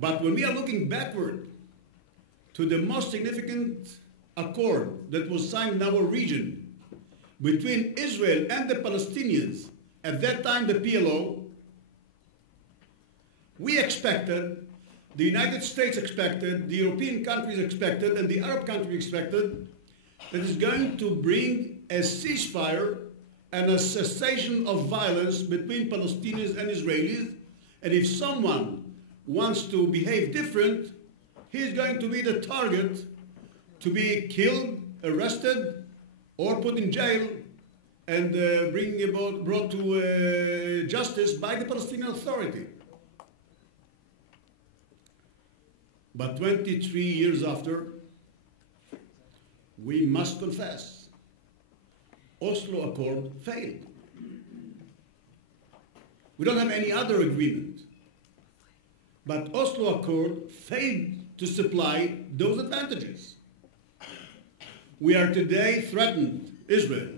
But when we are looking backward to the most significant accord that was signed in our region between Israel and the Palestinians, at that time the PLO, we expected, the United States expected, the European countries expected, and the Arab countries expected that it's going to bring a ceasefire and a cessation of violence between Palestinians and Israelis. And if someone wants to behave different, he's going to be the target to be killed, arrested, or put in jail and brought to justice by the Palestinian Authority. But 23 years after, we must confess, Oslo Accord failed. We don't have any other agreement. But Oslo Accord failed to supply those advantages. We are today threatened, Israel.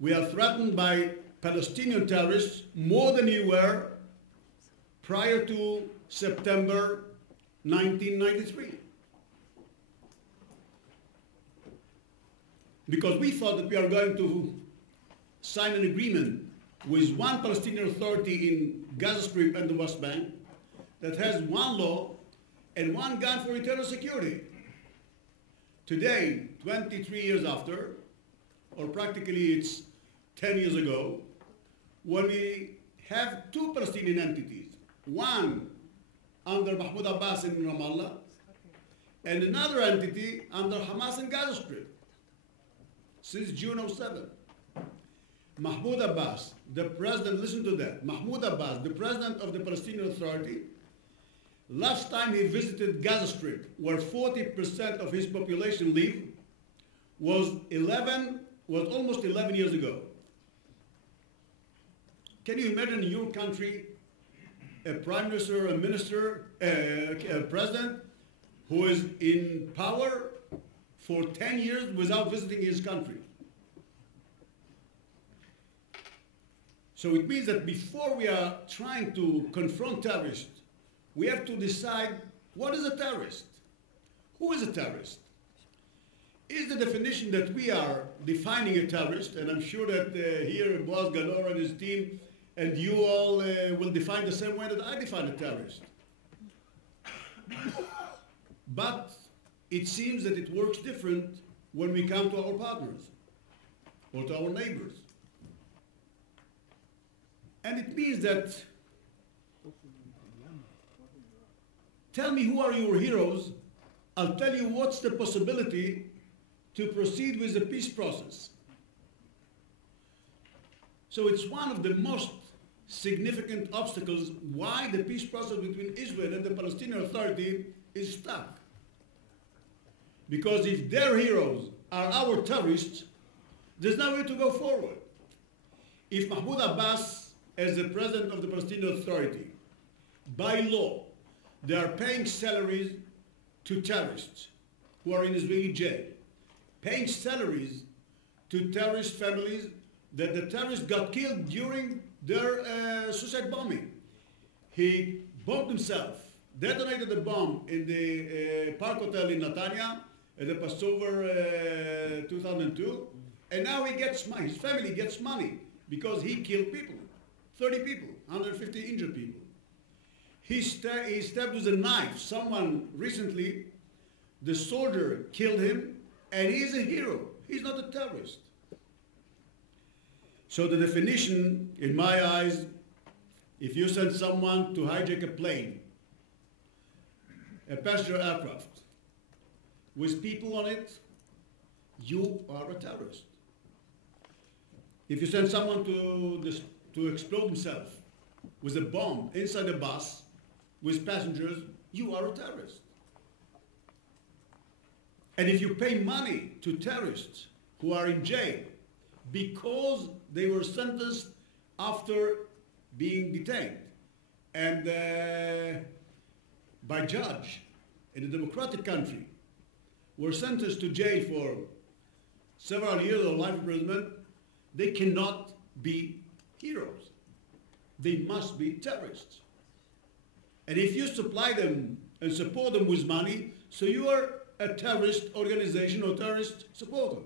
We are threatened by Palestinian terrorists more than you were prior to September 1993. Because we thought that we are going to sign an agreement with one Palestinian Authority in Gaza Strip and the West Bank that has one law and one gun for internal security. Today, 23 years after, or practically it's 10 years ago, when we have two Palestinian entities, one under Mahmoud Abbas in Ramallah, and another entity under Hamas in Gaza Strip, since June '07. Mahmoud Abbas, the president, listen to that, Mahmoud Abbas, the president of the Palestinian Authority, last time he visited Gaza Strip, where 40% of his population live, was almost 11 years ago. Can you imagine in your country a prime minister, a minister, a president who is in power for 10 years without visiting his country? So it means that before we are trying to confront terrorists, we have to decide what is a terrorist? Who is a terrorist? Is the definition that we are defining a terrorist, and I'm sure that here Boaz Galor and his team and you all will define the same way that I define a terrorist. But it seems that it works different when we come to our partners or to our neighbors. And it means that, tell me who are your heroes, I'll tell you what's the possibility to proceed with the peace process. So it's one of the most significant obstacles why the peace process between Israel and the Palestinian Authority is stuck. Because if their heroes are our terrorists, there's no way to go forward. If Mahmoud Abbas, as the president of the Palestinian Authority, by law, they are paying salaries to terrorists who are in Israeli jail, paying salaries to terrorist families that the terrorists got killed during their suicide bombing. He bombed himself, detonated the bomb in the Park Hotel in Netanya at the Passover 2002, and now he gets his family gets money because he killed people, 30 people, 150 injured people. He stabbed with a knife. Someone recently, the soldier killed him, and he's a hero. He's not a terrorist. So the definition, in my eyes, if you send someone to hijack a plane, a passenger aircraft, with people on it, you are a terrorist. If you send someone to explode himself with a bomb inside a bus with passengers, you are a terrorist. And if you pay money to terrorists who are in jail because they were sentenced after being detained and by judge in a democratic country, were sentenced to jail for several years or life imprisonment, they cannot be heroes. They must be terrorists. And if you supply them and support them with money, so you are a terrorist organization or terrorist supporter.